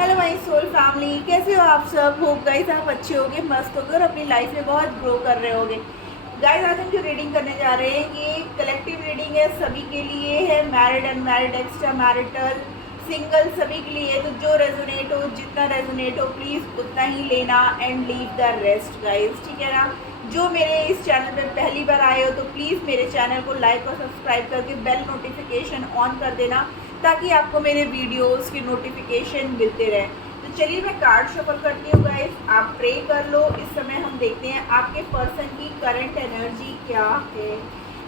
Hello my soul family, कैसे हो आप सब। होप गाइस आप अच्छे होगे, मस्त होगे और अपनी लाइफ में बहुत ग्रो कर रहे होगे। गाइस आज हम जो रीडिंग करने जा रहे हैं ये कलेक्टिव रीडिंग है, सभी के लिए है, married unmarried extra marital single सभी के लिए है। तो जो रेजोनेट हो, जितना रेजोनेट हो प्लीज़ उतना ही लेना and leave the rest guys, ठीक है ना। जो मेरे इस चैनल पे पहली बार आए हो तो प्लीज़ मेरे चैनल को लाइक और सब्सक्राइब करके बेल नोटिफिकेशन ऑन कर देना ताकि आपको मेरे वीडियोस की नोटिफिकेशन मिलते रहे। तो चलिए मैं कार्ड शफल करती हूँ गाइस, आप प्रे कर लो। इस समय हम देखते हैं आपके पर्सन की करंट एनर्जी क्या है।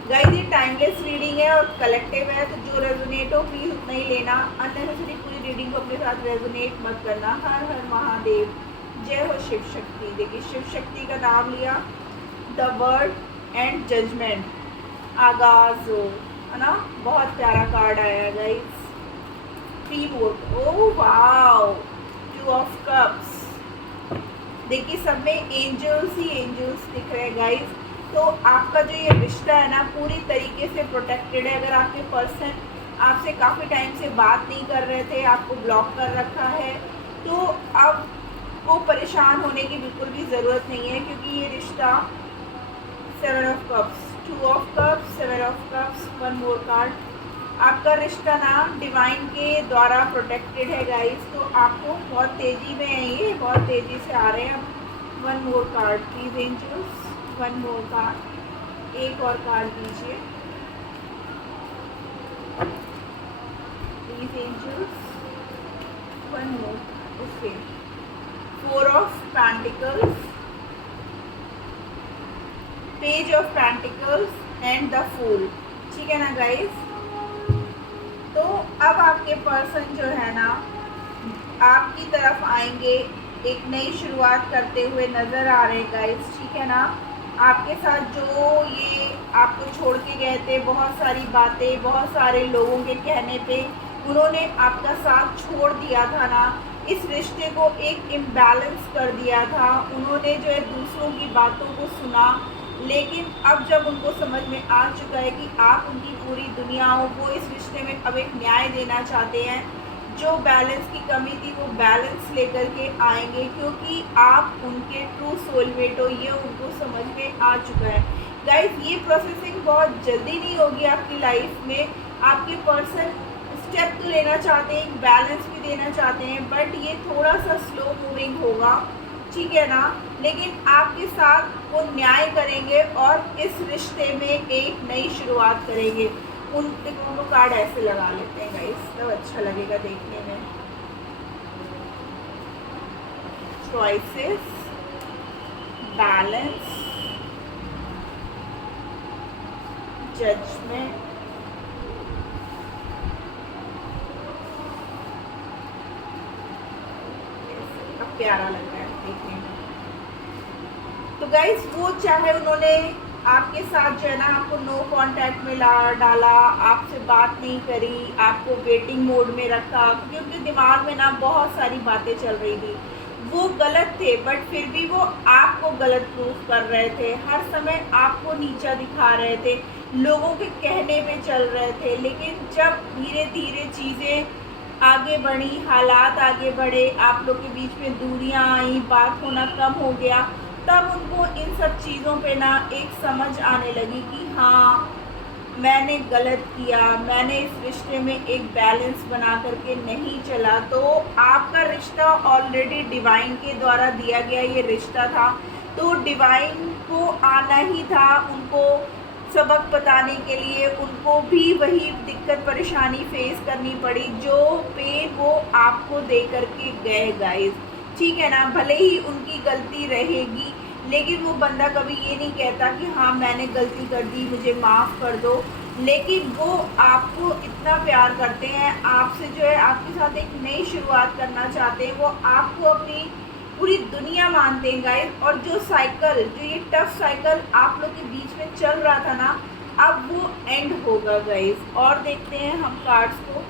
गाइस ये टाइमलेस रीडिंग है और कलेक्टिव है, तो जो रेजोनेट हो प्लीज़ उतना ही लेना। अननेसेसरी पूरी रीडिंग को अपने साथ रेजोनेट मत करना। हर हर महादेव, जय हो शिव शक्ति। देखिए शिव शक्ति का नाम लिया, द वर्ड एंड जजमेंट, आगाज हो, है ना। बहुत प्यारा कार्ड आया है guys. Three more, oh wow, two of cups. देखिए सब में एंजल्स ही एंजल्स दिख रहे हैं गाइस। तो आपका जो ये रिश्ता है ना पूरी तरीके से प्रोटेक्टेड है। अगर आपके पर्सन आपसे काफ़ी टाइम से बात नहीं कर रहे थे, आपको ब्लॉक कर रखा है, तो अब वो परेशान होने की बिल्कुल भी ज़रूरत नहीं है, क्योंकि ये रिश्ता seven of cups, two of cups, seven of cups, one more card. आपका रिश्ता ना डिवाइन के द्वारा प्रोटेक्टेड है गाइस। तो आपको बहुत तेज़ी में है, ये बहुत तेज़ी से आ रहे हैं। अब one more card please angels, one more card, एक और कार्ड दीजिए please angels, one more. Okay, four of pentacles, page of pentacles and the fool, ठीक है ना गाइस। तो अब आपके पर्सन जो है ना आपकी तरफ आएंगे, एक नई शुरुआत करते हुए नज़र आ रहे हैं गाइस, ठीक है ना। आपके साथ जो ये आपको छोड़ के गए थे, बहुत सारी बातें, बहुत सारे लोगों के कहने पे उन्होंने आपका साथ छोड़ दिया था ना, इस रिश्ते को एक इम्बैलेंस कर दिया था। उन्होंने जो है दूसरों की बातों को सुना, लेकिन अब जब उनको समझ में आ चुका है कि आप उनकी पूरी दुनिया हो, वो इस रिश्ते में अब एक न्याय देना चाहते हैं। जो बैलेंस की कमी थी वो बैलेंस लेकर के आएंगे, क्योंकि आप उनके ट्रू सोलमेट हो, ये उनको समझ में आ चुका है गाइस। ये प्रोसेसिंग बहुत जल्दी नहीं होगी आपकी लाइफ में। आपके पर्सन स्टेप तो लेना चाहते हैं, एक बैलेंस भी देना चाहते हैं, बट ये थोड़ा सा स्लो मूविंग होगा, ठीक है ना। लेकिन आपके साथ वो न्याय करेंगे और इस रिश्ते में एक नई शुरुआत करेंगे। उनको कार्ड ऐसे लगा लेते हैं गाइस, तब अच्छा लगेगा देखने में। चॉइसेस, बैलेंस, जजमेंट, प्यारा लग रहा है देखने में। तो गाइस वो चाहे उन्होंने आपके साथ जो है ना आपको नो कांटेक्ट में ला डाला, आपसे बात नहीं करी, आपको वेटिंग मोड में रखा, क्योंकि दिमाग में ना बहुत सारी बातें चल रही थी। वो गलत थे बट फिर भी वो आपको गलत प्रूफ कर रहे थे, हर समय आपको नीचा दिखा रहे थे, लोगों के कहने पे चल रहे थे। लेकिन जब धीरे धीरे चीज़ें आगे बढ़ी, हालात आगे बढ़े, आप लोग के बीच में दूरियां आई, बात होना कम हो गया, तब उनको इन सब चीज़ों पे ना एक समझ आने लगी कि हाँ मैंने गलत किया, मैंने इस रिश्ते में एक बैलेंस बना करके नहीं चला। तो आपका रिश्ता ऑलरेडी डिवाइन के द्वारा दिया गया ये रिश्ता था, तो डिवाइन को आना ही था उनको सबक बताने के लिए। उनको भी वही दिक्कत परेशानी फेस करनी पड़ी जो पेन वो आपको दे करके गए गाइस, ठीक है ना। भले ही उनकी गलती रहेगी, लेकिन वो बंदा कभी ये नहीं कहता कि हाँ मैंने गलती कर दी, मुझे माफ़ कर दो। लेकिन वो आपको इतना प्यार करते हैं, आपसे जो है आपके साथ एक नई शुरुआत करना चाहते हैं। वो आपको अपनी पूरी दुनिया मानते हैं गाइस। और जो साइकिल, जो ये टफ साइकिल आप लोग के बीच में चल रहा था ना, अब वो एंड होगा गाइस। और देखते हैं हम कार्ड्स को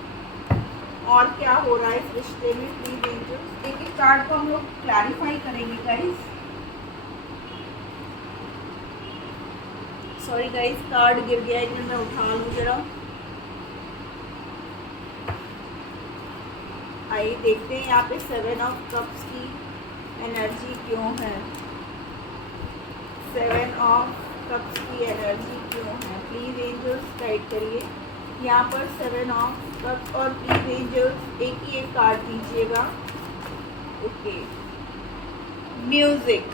और क्या हो रहा है इस रिश्ते में। प्लीज एंजल्स, एक एक कार्ड को हम लोग क्लैरिफाई करेंगे गाइस। सॉरी गाइस, कार्ड गिर गया, एक मिनट मैं उठा लूँ जरा। आइए देखते हैं यहाँ पे 7 ऑफ कप्स की एनर्जी क्यों है। 7 ऑफ कप्स की एनर्जी क्यों है, प्लीज़ एंजल्स गाइड करिए यहाँ पर 7 ऑफ कप्स। और प्लीज़ एंजल्स एक ही एक कार्ड दीजिएगा। ओके, म्यूजिक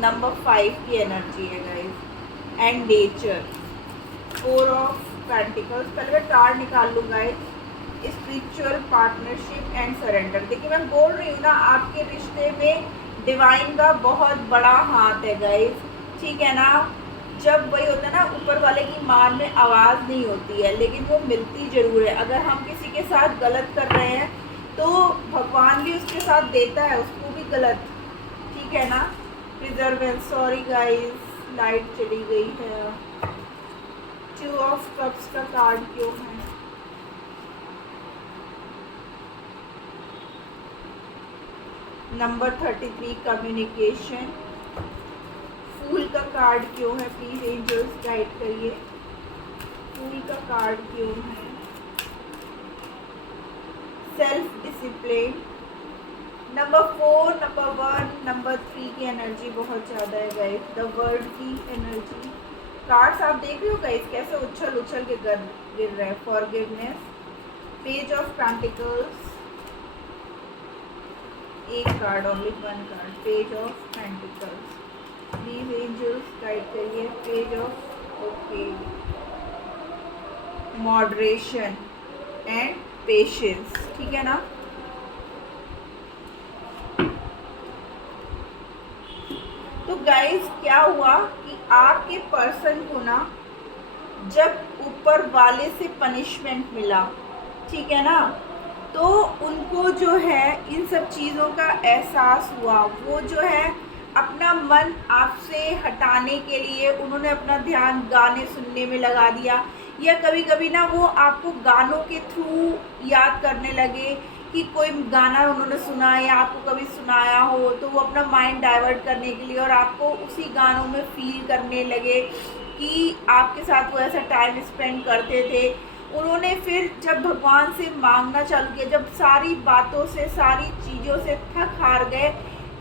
नंबर 5 की एनर्जी है guys and nature. 4 of pentacles. पहले मैं कार्ड निकाल लूँ guys. Spiritual partnership and surrender. देखिए मैं बोल रही हूँ ना, आपके रिश्ते में डिवाइन का बहुत बड़ा हाथ है गाइस, ठीक है ना। जब वही होता है ना, ऊपर वाले की मान में आवाज़ नहीं होती है लेकिन वो मिलती ज़रूर है। अगर हम किसी के साथ गलत कर रहे हैं तो भगवान भी उसके साथ देता है उसको भी गलत, ठीक है ना। प्रिजर्वेंस, सॉरी गाइस लाइट चली गई है। 2 ऑफ कप्स का कार्ड क्यों है। Number 33 communication. फूल का कार्ड क्यों है, प्लीज एंजल्स गाइड करिए। फूल का कार्ड क्यों है। Self discipline. Number 4, number 1, number 3 की एनर्जी बहुत ज़्यादा है गाइस। द वर्ल्ड की एनर्जी। कार्ड्स आप देख रहे हो गाइस कैसे उछल उछल के गिर रहे हैं। फॉरगिवनेस। Page of pentacles. एक card, only 1 card. Page of pentacles. Please angels guide करिए। Page of, okay, moderation and patience, ठीक है ना। तो गाइस क्या हुआ कि आपके पर्सन को ना जब ऊपर वाले से पनिशमेंट मिला, ठीक है ना, तो उनको जो है इन सब चीज़ों का एहसास हुआ। वो जो है अपना मन आपसे हटाने के लिए उन्होंने अपना ध्यान गाने सुनने में लगा दिया, या कभी कभी ना वो आपको गानों के थ्रू याद करने लगे कि कोई गाना उन्होंने सुना या आपको कभी सुनाया हो, तो वो अपना माइंड डाइवर्ट करने के लिए और आपको उसी गानों में फील करने लगे कि आपके साथ वो ऐसा टाइम स्पेंड करते थे। उन्होंने फिर जब भगवान से मांगना चालू किया, जब सारी बातों से सारी चीज़ों से थक हार गए,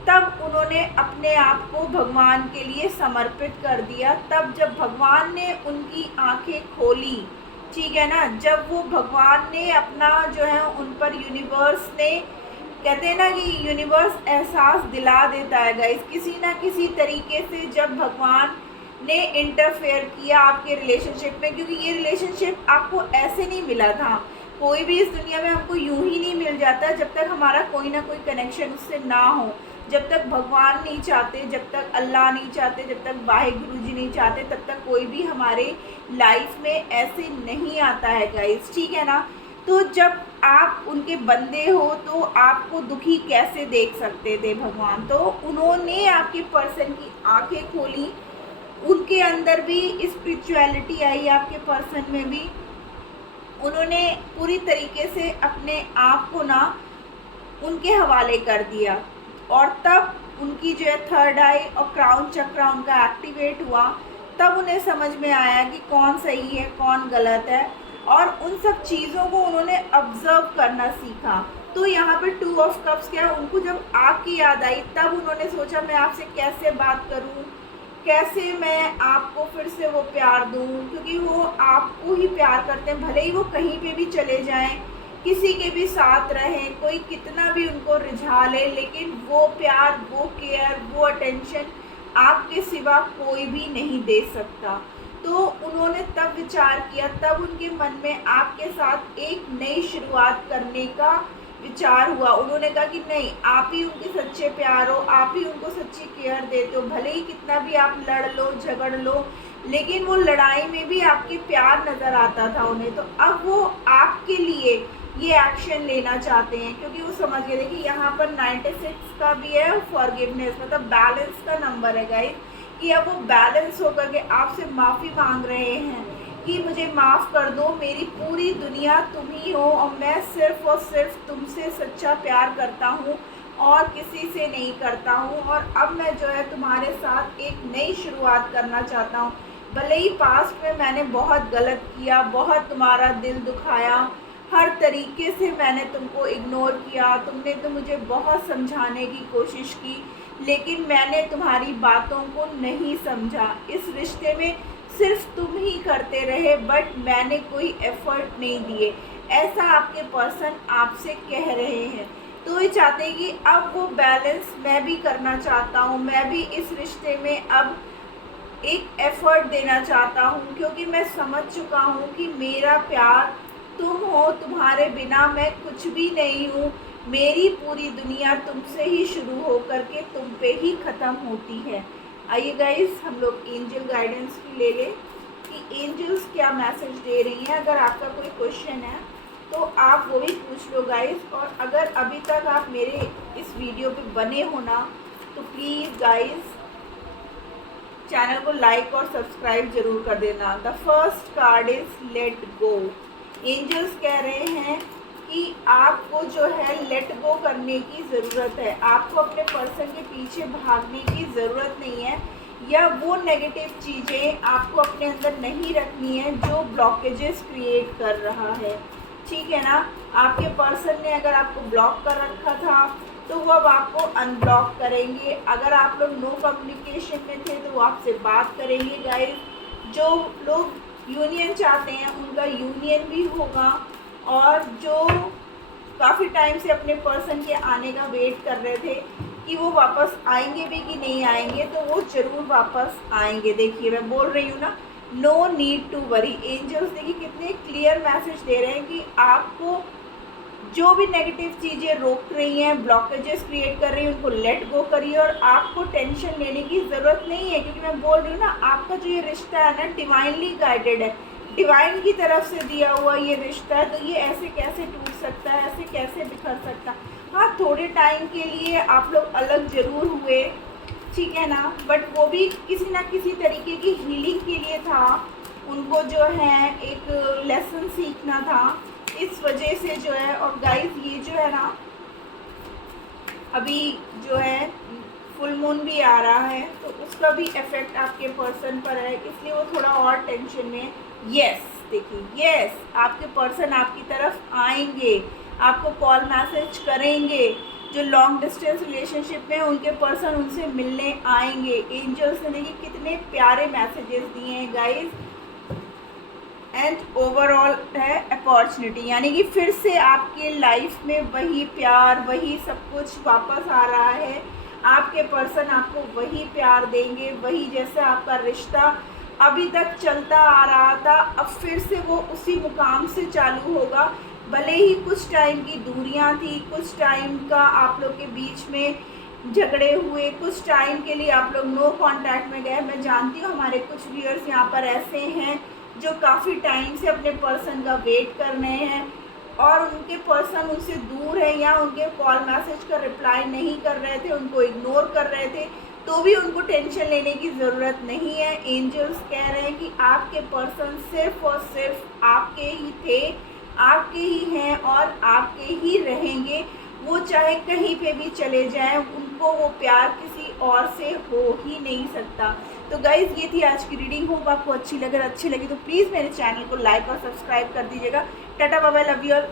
तब उन्होंने अपने आप को भगवान के लिए समर्पित कर दिया। तब जब भगवान ने उनकी आंखें खोली, ठीक है ना, जब वो भगवान ने अपना जो है उन पर यूनिवर्स ने, कहते हैं ना कि यूनिवर्स एहसास दिला देता है गाइस किसी ना किसी तरीके से, जब भगवान ने इंटरफेयर किया आपके रिलेशनशिप में। क्योंकि ये रिलेशनशिप आपको ऐसे नहीं मिला था, कोई भी इस दुनिया में हमको यूं ही नहीं मिल जाता जब तक हमारा कोई ना कोई कनेक्शन उससे ना हो। जब तक भगवान नहीं चाहते, जब तक अल्लाह नहीं चाहते, जब तक वाहिगुरु जी नहीं चाहते, तब तक कोई भी हमारे लाइफ में ऐसे नहीं आता है गाइस, ठीक है ना। तो जब आप उनके बंदे हो तो आपको दुखी कैसे देख सकते थे भगवान, तो उन्होंने आपके पर्सन की आंखें खोली, उनके अंदर भी स्पिरिचुअलिटी आई, आपके पर्सन में भी उन्होंने पूरी तरीके से अपने आप को ना उनके हवाले कर दिया। और तब उनकी जो है थर्ड आई और क्राउन चक्र उनका एक्टिवेट हुआ। तब उन्हें समझ में आया कि कौन सही है कौन गलत है, और उन सब चीज़ों को उन्होंने ऑब्जर्व करना सीखा। तो यहाँ पे 2 ऑफ कप्स क्या है, उनको जब आपकी याद आई तब उन्होंने सोचा मैं आपसे कैसे बात करूँ, कैसे मैं आपको फिर से वो प्यार दूँ, क्योंकि वो आपको ही प्यार करते हैं। भले ही वो कहीं पे भी चले जाएं, किसी के भी साथ रहें, कोई कितना भी उनको रिझा ले, लेकिन वो प्यार, वो केयर, वो अटेंशन आपके सिवा कोई भी नहीं दे सकता। तो उन्होंने तब विचार किया, तब उनके मन में आपके साथ एक नई शुरुआत करने का विचार हुआ। उन्होंने कहा कि नहीं, आप ही उनके सच्चे प्यार हो, आप ही उनको सच्ची केयर देते हो। भले ही कितना भी आप लड़ लो झगड़ लो, लेकिन वो लड़ाई में भी आपके प्यार नज़र आता था उन्हें। तो अब वो आपके लिए ये एक्शन लेना चाहते हैं, क्योंकि वो समझ गए। देखिए यहाँ पर 96 का भी है, फॉरगिवनेस मतलब बैलेंस का नंबर है गाइस, कि अब वो बैलेंस होकर के आपसे माफ़ी मांग रहे हैं कि मुझे माफ़ कर दो, मेरी पूरी दुनिया तुम ही हो और मैं सिर्फ़ और सिर्फ तुमसे सच्चा प्यार करता हूँ और किसी से नहीं करता हूँ। और अब मैं जो है तुम्हारे साथ एक नई शुरुआत करना चाहता हूँ। भले ही पास्ट में मैंने बहुत गलत किया, बहुत तुम्हारा दिल दुखाया, हर तरीके से मैंने तुमको इग्नोर किया, तुमने तो मुझे बहुत समझाने की कोशिश की, लेकिन मैंने तुम्हारी बातों को नहीं समझा। इस रिश्ते में सिर्फ तुम ही करते रहे, बट मैंने कोई एफर्ट नहीं दिए। ऐसा आपके पर्सन आपसे कह रहे हैं। तो ये चाहते हैं कि अब वो बैलेंस मैं भी करना चाहता हूँ, मैं भी इस रिश्ते में अब एक एफर्ट देना चाहता हूँ, क्योंकि मैं समझ चुका हूँ कि मेरा प्यार तुम हो, तुम्हारे बिना मैं कुछ भी नहीं हूँ। मेरी पूरी दुनिया तुमसे ही शुरू हो करके तुम पे ही ख़त्म होती है। आइए गाइस, हम लोग एंजल गाइडेंस की ले लें कि एंजल्स क्या मैसेज दे रही हैं। अगर आपका कोई क्वेश्चन है तो आप वो भी पूछ लो गाइस। और अगर अभी तक आप मेरे इस वीडियो पे बने हो ना, तो प्लीज़ गाइस चैनल को लाइक और सब्सक्राइब जरूर कर देना। The first card is let go. Angels कह रहे हैं कि आपको जो है लेट गो करने की ज़रूरत है। आपको अपने पर्सन के पीछे भागने की ज़रूरत नहीं है, या वो नेगेटिव चीज़ें आपको अपने अंदर नहीं रखनी है जो ब्लॉकेजेस क्रिएट कर रहा है। ठीक है ना। आपके पर्सन ने अगर आपको ब्लॉक कर रखा था तो वो अब आपको अनब्लॉक करेंगे। अगर आप लोग नो कम्युनिकेशन में थे तो वो आपसे बात करेंगे गाइस। जो लोग यूनियन चाहते हैं उनका यूनियन भी होगा, और जो काफ़ी टाइम से अपने पर्सन के आने का वेट कर रहे थे कि वो वापस आएंगे भी कि नहीं आएंगे, तो वो ज़रूर वापस आएंगे। देखिए मैं बोल रही हूँ ना, no need to worry. Angels देखिए कितने क्लियर मैसेज दे रहे हैं कि आपको जो भी नेगेटिव चीज़ें रोक रही हैं, ब्लॉकेजेस क्रिएट कर रही हैं, उनको लेट गो करिए। और आपको टेंशन लेने की ज़रूरत नहीं है, क्योंकि मैं बोल रही हूँ ना, आपका जो ये रिश्ता है ना डिवाइनली गाइडेड है, डिवाइन की तरफ से दिया हुआ ये रिश्ता है। तो ये ऐसे कैसे टूट सकता है, ऐसे कैसे बिखर सकता है। हाँ, थोड़े टाइम के लिए आप लोग अलग ज़रूर हुए, ठीक है ना, बट वो भी किसी ना किसी तरीके की हीलिंग के लिए था। उनको जो है एक लेसन सीखना था, इस वजह से जो है। और गाइस ये जो है ना, अभी जो है फुल मून भी आ रहा है, तो उसका भी इफेक्ट आपके पर्सन पर है, इसलिए वो थोड़ा और टेंशन में। यस देखिए, यस आपके पर्सन आपकी तरफ आएंगे, आपको कॉल मैसेज करेंगे। जो लॉन्ग डिस्टेंस रिलेशनशिप में उनके पर्सन उनसे मिलने आएंगे। एंजल्स ने देखिए कितने प्यारे मैसेजेस दिए हैं गाइस। एंड ओवरऑल है अपॉर्चुनिटी, यानी कि फिर से आपके लाइफ में वही प्यार, वही सब कुछ वापस आ रहा है। आपके पर्सन आपको वही प्यार देंगे, वही जैसे आपका रिश्ता अभी तक चलता आ रहा था, अब फिर से वो उसी मुकाम से चालू होगा। भले ही कुछ टाइम की दूरियां थी, कुछ टाइम का आप लोग के बीच में झगड़े हुए, कुछ टाइम के लिए आप लोग नो कांटेक्ट में गए। मैं जानती हूँ हमारे कुछ व्यूअर्स यहाँ पर ऐसे हैं जो काफ़ी टाइम से अपने पर्सन का वेट कर रहे हैं, और उनके पर्सन उनसे दूर है, या उनके कॉल मैसेज का रिप्लाई नहीं कर रहे थे, उनको इग्नोर कर रहे थे, तो भी उनको टेंशन लेने की ज़रूरत नहीं है। एंजल्स कह रहे हैं कि आपके पर्सन सिर्फ और सिर्फ आपके ही थे, आपके ही हैं और आपके ही रहेंगे। वो चाहे कहीं पे भी चले जाएं, उनको वो प्यार किसी और से हो ही नहीं सकता। तो गाइज़ ये थी आज की रीडिंग। होप आपको अच्छी लगे। अच्छी लगी तो प्लीज़ मेरे चैनल को लाइक और सब्सक्राइब कर दीजिएगा। Tata bye bye, love you all.